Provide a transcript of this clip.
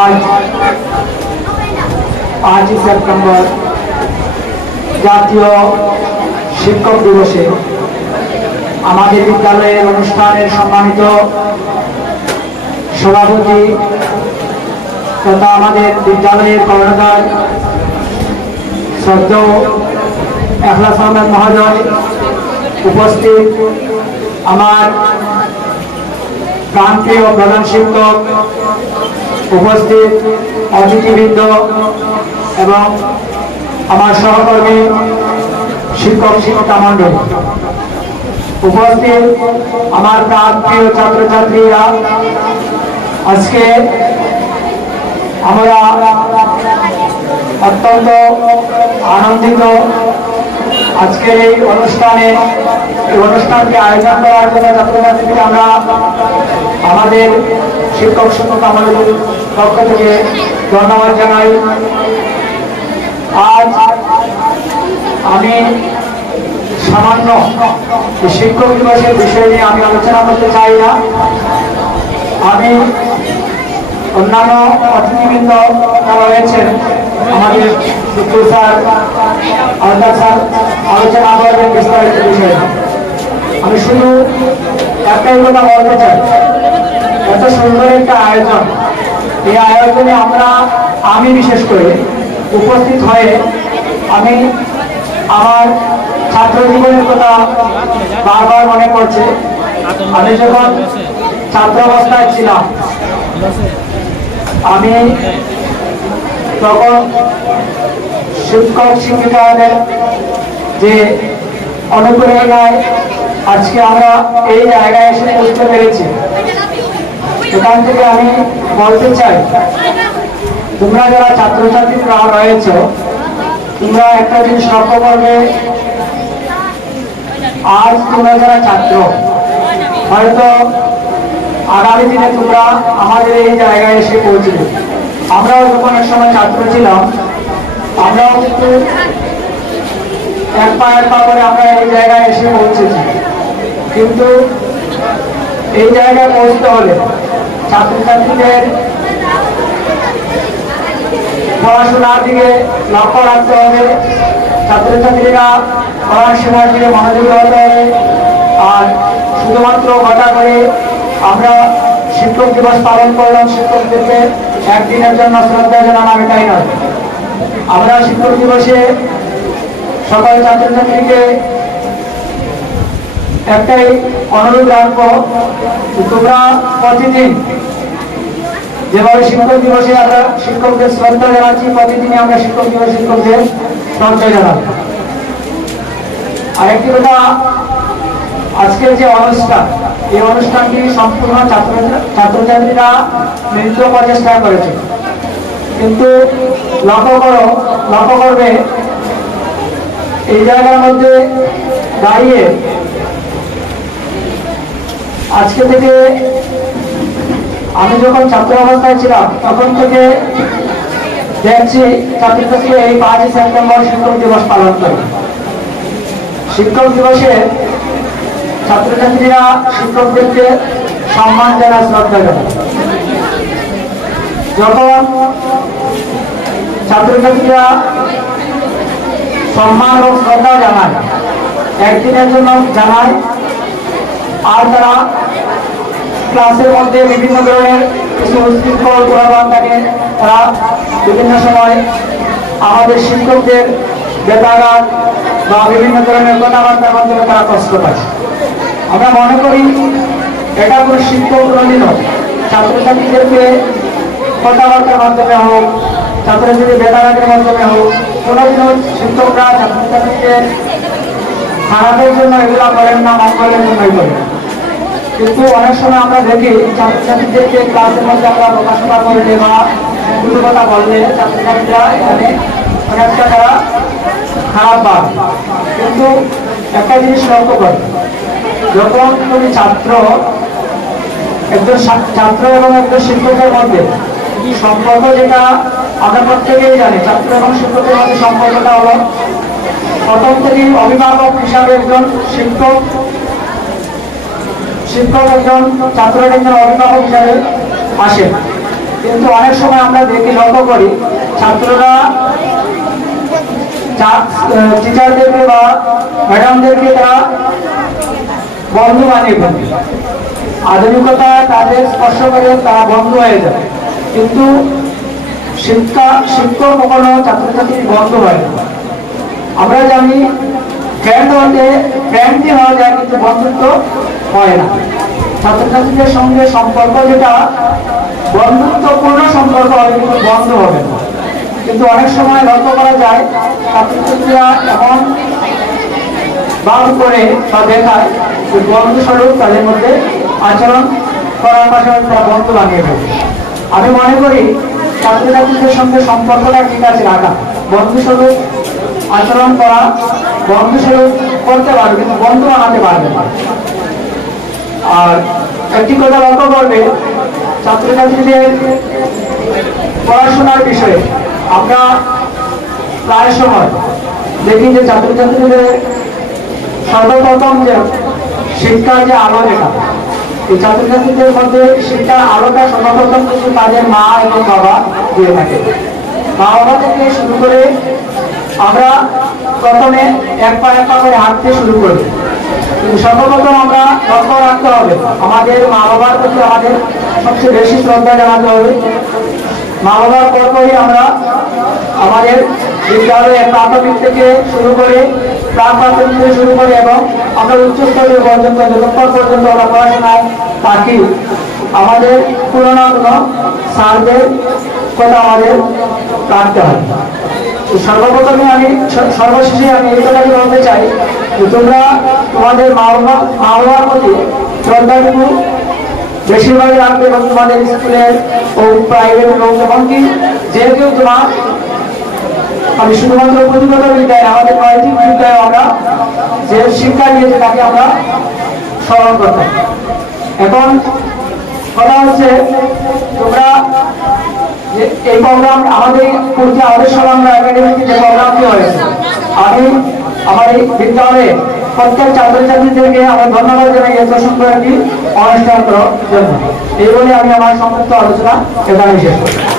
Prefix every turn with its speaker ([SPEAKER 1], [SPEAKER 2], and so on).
[SPEAKER 1] আজ পাঁচই সেপ্টেম্বর, জাতীয় শিক্ষক দিবসে আমাদের বিদ্যালয়ের অনুষ্ঠানের সম্মানিত সভাপতি তথা আমাদের বিদ্যালয়ের কর্ণধার শ্রদ্ধ এখলাস আহমেদ মহোদয় উপস্থিত। আমার প্রান্তীয় প্রধান শিক্ষক উপস্থিত অতিথিবৃন্দ এবং আমার সহকর্মী শিক্ষক শিক্ষিকা মণ্ডল। উপস্থিত আমার প্রান্তীয় ছাত্রছাত্রীরা, আজকে আমরা অত্যন্ত আনন্দিত আজকের এই অনুষ্ঠানে, এই অনুষ্ঠানকে আয়োজন করার জন্য ছাত্রছাত্রীকে আমরা আমাদের শিক্ষক শিক্ষক আমাদের পক্ষ থেকে ধন্যবাদ জানাই। আজ আমি সামান্য শিক্ষক দিবসের বিষয় নিয়ে আমি আলোচনা করতে চাই না। আমি অন্যান্য অতিথিবৃন্দ যারা রয়েছেন, আমাদের স্যার আলাদা স্যার, আলোচনা করবেন বিস্তারিত বিষয়ে। আমি শুধু একটাই কথা বলতে চাই। এত সুন্দর একটা আয়োজন। এই আয়োজনে আমরা, আমি বিশেষ করে উপস্থিত হয়ে আমি আমার ছাত্র জীবনের কথা বারবার মনে পড়ছে। আমি যখন ছাত্র অবস্থায় ছিলাম, আমি তখন শিক্ষক শিক্ষিকাদের যে অনুপ্রেরণায় আজকে আমরা এই জায়গায় এসে পৌঁছতে পেরেছি। এখান থেকে আমি বলতে চাই, তোমরা যারা ছাত্রছাত্রীরা রয়েছ, তোমরা একটা জিনিস লক্ষ্য করবে আজ তোমরা যারা ছাত্র, হয়তো আগামী দিনে তোমরা আমাদের এই জায়গায় এসে পৌঁছবে। আমরাও যখন এক সময় ছাত্র ছিলাম, আমরাও কিন্তু এক পা এক পা করে আমরা এই জায়গায় এসে পৌঁছেছি। কিন্তু এই জায়গায় পৌঁছতে হলে ছাত্রছাত্রীদের পড়াশোনার দিকে লক্ষ্য রাখতে হবে। ছাত্রছাত্রীরা পড়াশোনার দিকে মনোযোগী হতে হবে। আর শুধুমাত্র কথা করে আমরা শিক্ষক দিবস পালন করলাম শিক্ষকদেরকে একদিনের জন্য শ্রদ্ধা জানালাম, এটাই নয়। আমরা শিক্ষক দিবসে সকল ছাত্রছাত্রীকে একটাই অনুরোধ রাখব তোমরা প্রতিদিন যেভাবে শিক্ষক দিবসে আমরা শিক্ষকদের শ্রদ্ধা জানাচ্ছি, প্রতিদিনই আমরা শিক্ষক দিবস শিক্ষকদের শ্রদ্ধা জানাব। আরেকটি কথা, আজকের যে অনুষ্ঠান, এই অনুষ্ঠানটি সম্পূর্ণ ছাত্র ছাত্রছাত্রীরা মিলিত প্রচেষ্টা করেছে। কিন্তু লক্ষ্য করো, লক্ষ্য করবে, এই জায়গার মধ্যে দাঁড়িয়ে আজকে থেকে আমি যখন ছাত্র অবস্থায় ছিলাম, তখন থেকে দেখছি ছাত্রছাত্রী এই পাঁচই সেপ্টেম্বর শিক্ষক দিবস পালন করে। শিক্ষক দিবসে ছাত্রছাত্রীরা শিক্ষকদেরকে সম্মান জানায়, শ্রদ্ধা জানায়। যখন ছাত্রছাত্রীরা সম্মান ও শ্রদ্ধা জানায়, একদিনের জন্য জানায়, আর তারা ক্লাসের মধ্যে বিভিন্ন ধরনের কিছু উশৃঙ্খল গুণাবান থাকে তারা বিভিন্ন সময় আমাদের শিক্ষকদের বেতাঘাত বা বিভিন্ন ধরনের কথাবার্তার মাধ্যমে তারা কষ্ট পায় আমরা মনে করি এটা কোনো শিক্ষক নয়। ছাত্রছাত্রীদেরকে কথাবার্তার মাধ্যমে হোক, ছাত্রছাত্রীদের বেতাঘাতের মাধ্যমে হোক, কোনো দিনও শিক্ষকরা ছাত্রছাত্রীদের খারাপের জন্য এগুলো করেন না মঙ্গলের জন্যই করেন কিন্তু অনেক সময় আমরা দেখি ছাত্রছাত্রীদেরকে ক্লাসের মধ্যে আমরা প্রকাশনা করলে বা কোনো কথা বললে ছাত্রছাত্রীরা এখানে অনেকটা তারা খারাপ পায় কিন্তু একটা জিনিস লক্ষ্য করে, যখন তুমি ছাত্র, একজন ছাত্র এবং একজন শিক্ষকের মধ্যে সম্পর্ক যেটা আমরা প্রত্যেকেই জানি, ছাত্র এবং শিক্ষকের মধ্যে সম্পর্কটা হলো প্রথম থেকেই অভিভাবক হিসাবে একজন শিক্ষক শিক্ষক একজন ছাত্রের একজন অভিভাবক হিসাবে আসেন। কিন্তু অনেক সময় আমরা দেখি, লক্ষ্য করি, ছাত্ররা টিচারদেরকে বা ম্যাডামদেরকে তারা বন্ধু বানিয়ে ফেলে। আধুনিকতা তাদের স্পর্শ করে তারা বন্ধ হয়ে যায়। কিন্তু শিক্ষা, শিক্ষক কখনো ছাত্রছাত্রী বন্ধ হয় আমরা জানি ফ্রেন্ড হতে ফ্রেন্ডলি হওয়া যায় কিন্তু বন্ধুত্ব হয় না। ছাত্রছাত্রীদের সঙ্গে সম্পর্ক যেটা, বন্ধুত্বপূর্ণ সম্পর্ক হবে কিন্তু বন্ধ হবে না। কিন্তু অনেক সময় লক্ষ্য করা যায়, ছাত্রছাত্রীরা এমন বাদ করে বা দেখায় যে বন্ধু স্বরূপ তাদের মধ্যে আচরণ করার পাশাপাশি তারা বন্ধু বানিয়ে ফেলে। আমি মনে করি ছাত্রছাত্রীদের সঙ্গে সম্পর্কটা ঠিক আছে রাখা। বন্ধু স্বরূপ আচরণ করা বন্ধু স্বরূপ করতে পারবে, কিন্তু বন্ধু বানাতে পারবে না। আর একটি কথা লক্ষ্য করবে ছাত্রছাত্রীদের পড়াশোনার বিষয়ে আমরা প্রায় সময় দেখি যে ছাত্রছাত্রীদের সর্বপ্রথম যে শিক্ষার যে আলো যেটা এই ছাত্রছাত্রীদের মধ্যে শিক্ষার আলোটা সর্বপ্রথম কিন্তু তাদের মা এবং বাবা দিয়ে থাকে। মা বাবা থেকে শুরু করে আমরা প্রথমে এক পা এক পা করে হাঁটতে শুরু করি। সর্বপ্রথম আমরা লক্ষ্য রাখতে হবে, আমাদের মা বাবার প্রতি আমাদের সবচেয়ে বেশি শ্রদ্ধা জানাতে হবে। মা বাবার পরপরই আমরা আমাদের বিদ্যালয়ে প্রাথমিক থেকে শুরু করে প্রাক প্রাথমিক থেকে শুরু করে এবং আমরা উচ্চস্তরীয় পর্যন্ত যতক্ষণ পর্যন্ত আমরা পড়াশোনায় থাকি, আমাদের পুরোনো স্যারদের কথা আমাদের রাখতে হয় তো সর্বপ্রথমে আমি সর্বশেষে আমি এই কথাটি বলতে চাই যে তোমরা তোমাদের মা বাবা মা বাবার প্রতি শ্রদ্ধাটুকু বেশিরভাগই রাখবে এবং তোমাদের স্কুলের ও প্রাইভেট এবং এমনকি যেহেতু তোমার আমি শুধুমাত্র প্রতিগত বিদ্যায় আমাদের নৈতিক বিদ্যায় আমরা যে শিক্ষা দিয়েছে তাকে আমরা স্মরণ করতাম এখন কথা হচ্ছে এই প্রোগ্রাম আমাদের পূর্বে আমাদের সালামরা একাডেমিতে যে প্রোগ্রামটি হয়েছে আমি আমার এই বিদ্যালয়ে প্রত্যেক ছাত্রছাত্রীদেরকে আমার ধন্যবাদ জানাই, এত সুন্দর একটি অনুষ্ঠান করার জন্য। এই বলে আমি আমার সমস্ত আলোচনা এখানে শেষ করি